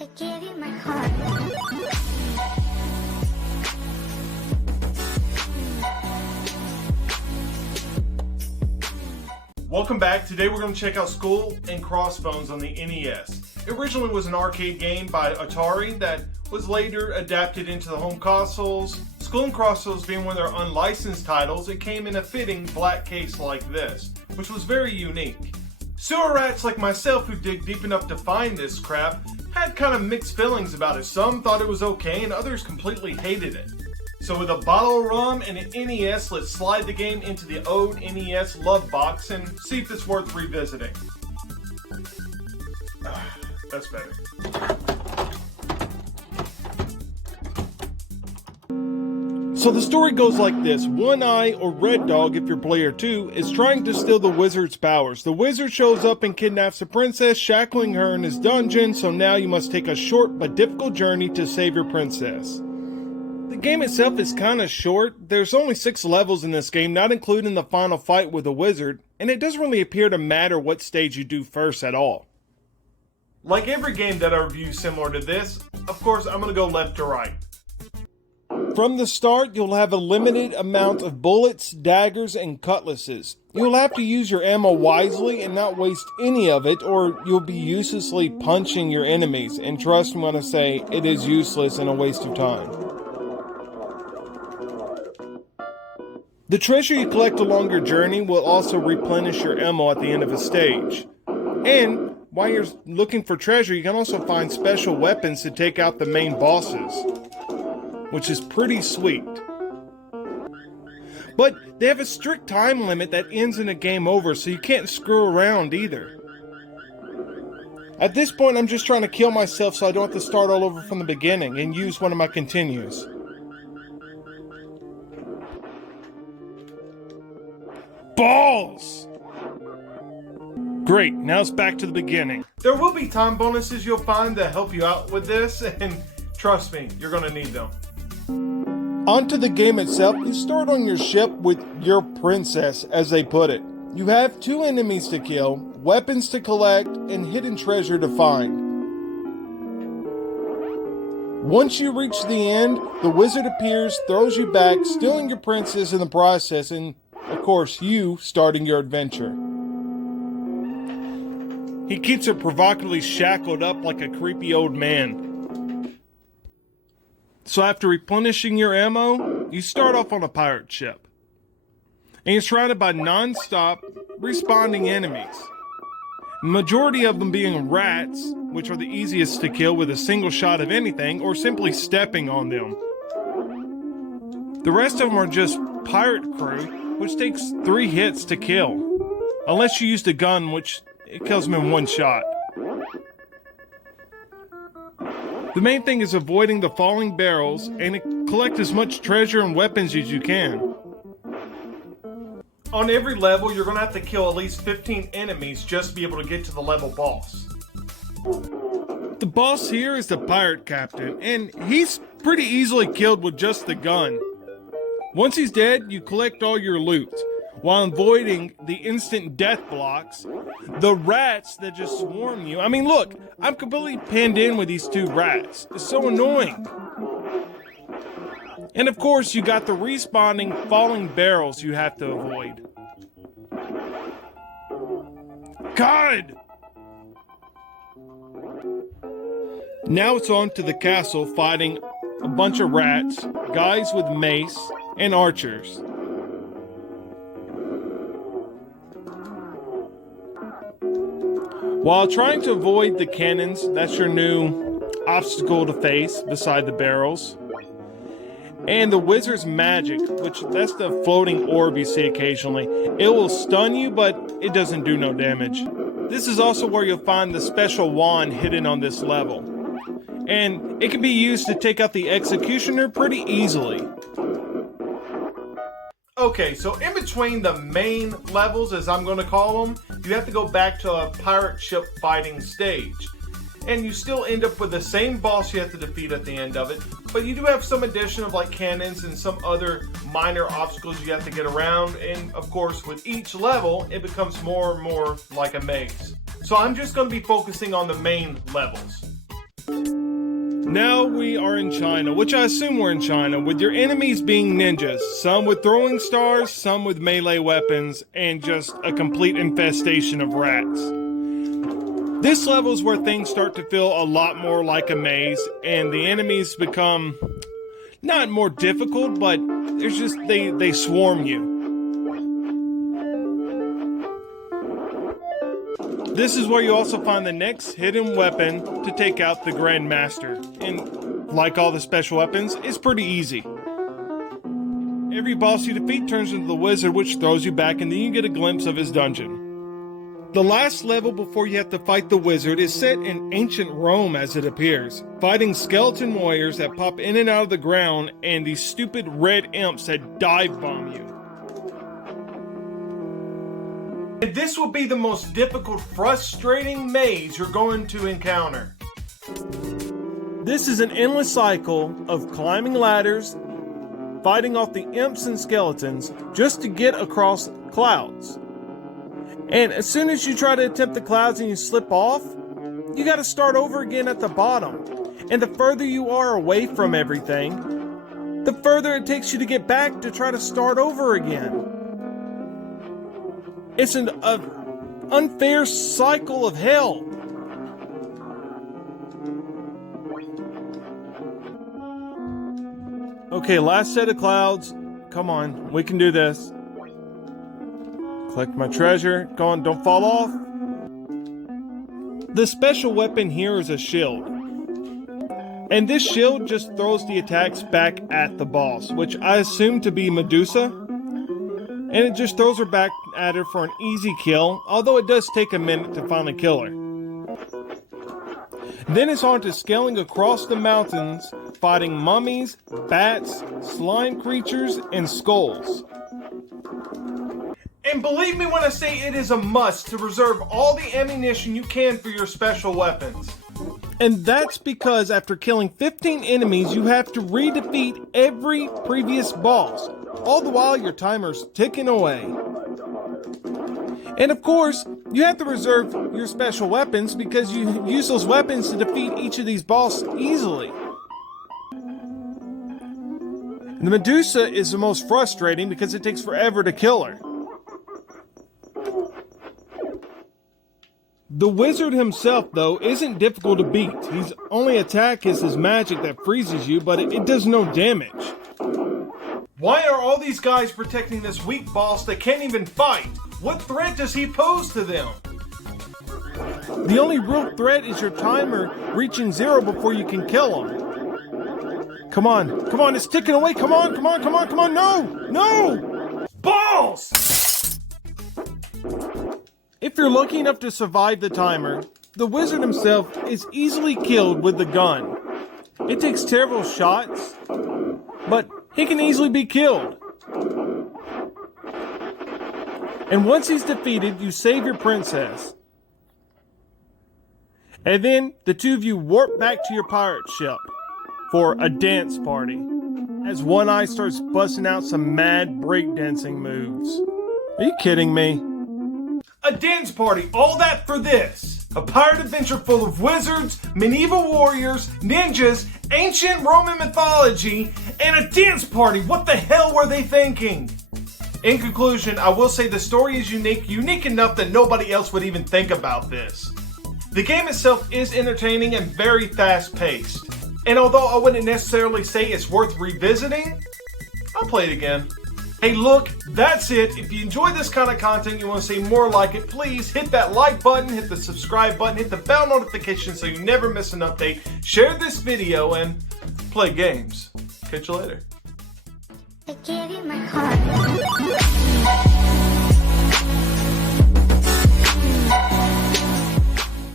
I gave you my heart. Welcome back. Today we're going to check out Skull and Crossbones on the NES. It originally was an arcade game by Atari that was later adapted into the home consoles. Skull and Crossbones being one of their unlicensed titles, it came in a fitting black case like this, which was very unique. Sewer rats like myself who dig deep enough to find this crap had kind of mixed feelings about it. Some thought it was okay and others completely hated it. So with a bottle of rum and an NES, let's slide the game into the old NES love box and see if it's worth revisiting. That's better. So the story goes like this. One Eye, or Red Dog if you're player 2, is trying to steal the wizard's powers. The wizard shows up and kidnaps the princess, shackling her in his dungeon, so now you must take a short but difficult journey to save your princess. The game itself is kind of short. There's only 6 levels in this game, not including the final fight with the wizard, and it doesn't really appear to matter what stage you do first at all. Like every game that I review similar to this, of course I'm going to go left to right. From the start, you'll have a limited amount of bullets, daggers, and cutlasses. You'll have to use your ammo wisely and not waste any of it, or you'll be uselessly punching your enemies, and trust me when I say it is useless and a waste of time. The treasure you collect along your journey will also replenish your ammo at the end of a stage. And while you're looking for treasure, you can also find special weapons to take out the main bosses, which is pretty sweet. But they have a strict time limit that ends in a game over, so you can't screw around either. At this point, I'm just trying to kill myself so I don't have to start all over from the beginning and use one of my continues. Balls! Great, now it's back to the beginning. There will be time bonuses you'll find that help you out with this, and trust me, you're gonna need them. Onto the game itself, you start on your ship with your princess, as they put it. You have 2 enemies to kill, weapons to collect, and hidden treasure to find. Once you reach the end, the wizard appears, throws you back, stealing your princess in the process, and of course, you starting your adventure. He keeps her provocatively shackled up like a creepy old man. So after replenishing your ammo, you start off on a pirate ship. And you're surrounded by non-stop, responding enemies. The majority of them being rats, which are the easiest to kill with a single shot of anything, or simply stepping on them. The rest of them are just pirate crew, which takes 3 hits to kill. Unless you used a gun, which it kills them in 1 shot. The main thing is avoiding the falling barrels and collect as much treasure and weapons as you can. On every level, you're going to have to kill at least 15 enemies just to be able to get to the level boss. The boss here is the pirate captain, and he's pretty easily killed with just the gun. Once he's dead, you collect all your loot, while avoiding the instant death blocks, the rats that just swarm you. I mean, look, I'm completely pinned in with these 2 rats. It's so annoying. And of course, you got the respawning falling barrels you have to avoid. God! Now it's on to the castle fighting a bunch of rats, guys with mace, and archers. While trying to avoid the cannons, that's your new obstacle to face beside the barrels. And the wizard's magic, which that's the floating orb you see occasionally. It will stun you, but it doesn't do no damage. This is also where you'll find the special wand hidden on this level. And it can be used to take out the executioner pretty easily. Okay, so in between the main levels, as I'm going to call them, you have to go back to a pirate ship fighting stage. And you still end up with the same boss you have to defeat at the end of it, but you do have some addition of like cannons and some other minor obstacles you have to get around, and of course with each level it becomes more and more like a maze. So I'm just going to be focusing on the main levels. Now we are in China, which I assume we're in China, with your enemies being ninjas. Some with throwing stars, some with melee weapons, and just a complete infestation of rats. This level is where things start to feel a lot more like a maze, and the enemies become not more difficult, but there's just they swarm you. This is where you also find the next hidden weapon to take out the Grand Master. And like all the special weapons, it's pretty easy. Every boss you defeat turns into the wizard, which throws you back, and then you get a glimpse of his dungeon. The last level before you have to fight the wizard is set in ancient Rome as it appears, fighting skeleton warriors that pop in and out of the ground and these stupid red imps that dive bomb you. And this will be the most difficult, frustrating maze you're going to encounter. This is an endless cycle of climbing ladders, fighting off the imps and skeletons just to get across clouds. And as soon as you try to attempt the clouds and you slip off, you gotta start over again at the bottom. And the further you are away from everything, the further it takes you to get back to try to start over again. It's an unfair cycle of hell. Okay, last set of clouds. Come on, we can do this. Collect my treasure. Go on, don't fall off. The special weapon here is a shield. And this shield just throws the attacks back at the boss, which I assume to be Medusa. And it just throws her back at her for an easy kill, although it does take a minute to finally kill her. Then it's on to scaling across the mountains, fighting mummies, bats, slime creatures, and skulls. And believe me when I say it is a must to reserve all the ammunition you can for your special weapons. And that's because after killing 15 enemies, you have to re-defeat every previous boss. All the while your timer's ticking away. And of course, you have to reserve your special weapons because you use those weapons to defeat each of these bosses easily. And the Medusa is the most frustrating because it takes forever to kill her. The wizard himself, though, isn't difficult to beat. His only attack is his magic that freezes you, but it does no damage. Why are all these guys protecting this weak boss that can't even fight? What threat does he pose to them? The only real threat is your timer reaching 0 before you can kill him. Come on, it's ticking away. Come on, no! Balls! If you're lucky enough to survive the timer, the wizard himself is easily killed with the gun. It takes several shots, but he can easily be killed. And once he's defeated, you save your princess. And then the two of you warp back to your pirate ship for a dance party, as One Eye starts busting out some mad breakdancing moves. Are you kidding me? A dance party, all that for this. A pirate adventure full of wizards, medieval warriors, ninjas, ancient Roman mythology, and a dance party. What the hell were they thinking? In conclusion, I will say the story is unique enough that nobody else would even think about this. The game itself is entertaining and very fast-paced. And although I wouldn't necessarily say it's worth revisiting, I'll play it again. Hey look, that's it. If you enjoy this kind of content, you want to see more like it, please hit that like button, hit the subscribe button, hit the bell notification so you never miss an update. Share this video and play games. Catch you later. I gave you my heart.